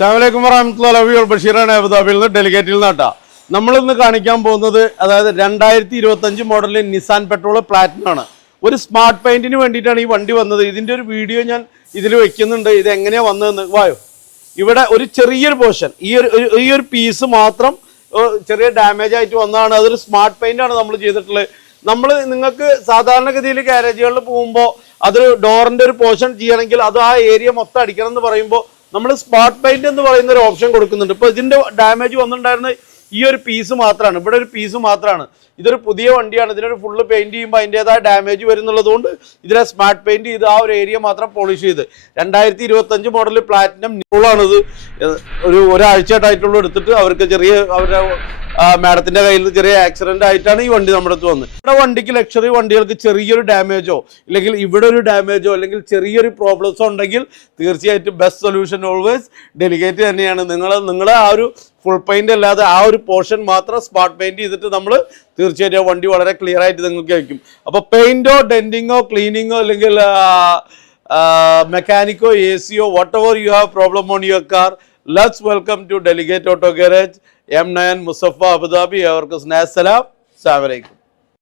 അസ്സലാമു വറഹ്മത്തുള്ളാഹി ബഷീറാണ് അബുദാബിയിൽ നിന്ന് ഡെലിഗേറ്റിൽ നിന്നാട്ടാ. നമ്മളിന്ന് കാണിക്കാൻ പോകുന്നത് അതായത് 2025 മോഡലിൽ നിസാൻ പെട്രോൾ പ്ലാറ്റിനം ആണ്. ഒരു സ്മാർട്ട് പെയിന്റിന് വേണ്ടിയിട്ടാണ് ഈ വണ്ടി വന്നത്. ഇതിന്റെ ഒരു വീഡിയോ ഞാൻ ഇതിൽ വെക്കുന്നുണ്ട്. ഇത് എങ്ങനെയാ വന്നതെന്ന് വായോ. ഇവിടെ ഒരു ചെറിയൊരു പോർഷൻ ഈ ഒരു പീസ് മാത്രം ചെറിയ ഡാമേജ് ആയിട്ട് വന്നതാണ്. അതൊരു സ്മാർട്ട് പെയിന്റ് ആണ് നമ്മൾ ചെയ്തിട്ടുള്ളത്. നമ്മൾ നിങ്ങൾക്ക് സാധാരണഗതിയിൽ ഗാരേജുകളിൽ പോകുമ്പോൾ അത് ഡോറിന്റെ ഒരു പോർഷൻ ചെയ്യണമെങ്കിൽ അത് ആ ഏരിയ മൊത്തം അടിക്കണം എന്ന് പറയുമ്പോൾ നമ്മൾ സ്മാർട്ട് പെയിന്റ് എന്ന് പറയുന്ന ഒരു ഓപ്ഷൻ കൊടുക്കുന്നുണ്ട്. ഇപ്പൊ ഇതിന്റെ ഡാമേജ് വന്നിട്ടുണ്ടായിരുന്ന ഈ ഒരു പീസ് മാത്രമാണ്, ഇവിടെ ഒരു പീസ് മാത്രമാണ്. ഇതൊരു പുതിയ വണ്ടിയാണ്. ഇതിനൊരു ഫുള്ള് പെയിന്റ് ചെയ്യുമ്പോൾ അതിൻ്റെതായ ഡാമേജ് വരുന്നുള്ളത് കൊണ്ട് ഇതിനെ സ്മാർട്ട് പെയിന്റ് ചെയ്ത് ആ ഒരു ഏരിയ മാത്രം പോളിഷ് ചെയ്ത് 2025 മോഡൽ പ്ലാറ്റിനം ന്യൂളാണിത്. ഒരാഴ്ചയായിട്ടുള്ള എടുത്തിട്ട് അവർക്ക് ചെറിയ അവരുടെ മാഡത്തിന്റെ കയ്യിൽ ചെറിയ ആക്സിഡന്റ് ആയിട്ടാണ് ഈ വണ്ടി നമ്മുടെ അടുത്ത് വന്നത്. ഇവിടെ വണ്ടിക്ക് ലക്ഷറി വണ്ടികൾക്ക് ചെറിയൊരു ഡാമേജോ ഇല്ലെങ്കിൽ ഇവിടെ ഒരു ഡാമേജോ അല്ലെങ്കിൽ ചെറിയൊരു പ്രോബ്ലംസോ ഉണ്ടെങ്കിൽ തീർച്ചയായിട്ടും ബെസ്റ്റ് സൊല്യൂഷൻ ഓൾവേസ് ഡെലിഗേറ്റ് തന്നെയാണ്. നിങ്ങളെ ആ ഒരു ഫുൾ പെയിന്റ് അല്ലാതെ ആ ഒരു പോർഷൻ മാത്രം സ്മാർട്ട് പെയിന്റ് ചെയ്തിട്ട് നമ്മൾ തീർച്ചയായിട്ടും വണ്ടി വളരെ ക്ലിയർ ആയിട്ട് നിങ്ങൾക്ക് വയ്ക്കും. അപ്പോൾ പെയിന്റോ ഡെന്റിങ്ങോ ക്ലീനിങ്ങോ അല്ലെങ്കിൽ മെക്കാനിക്കോ AC whatever you have problem on your car, let's welcome to delegate auto garage M9 Musaffah Abu Dhabi. അവർക്ക് സ്നേഹ സലാം. അസ്സലാമു അലൈക്കും.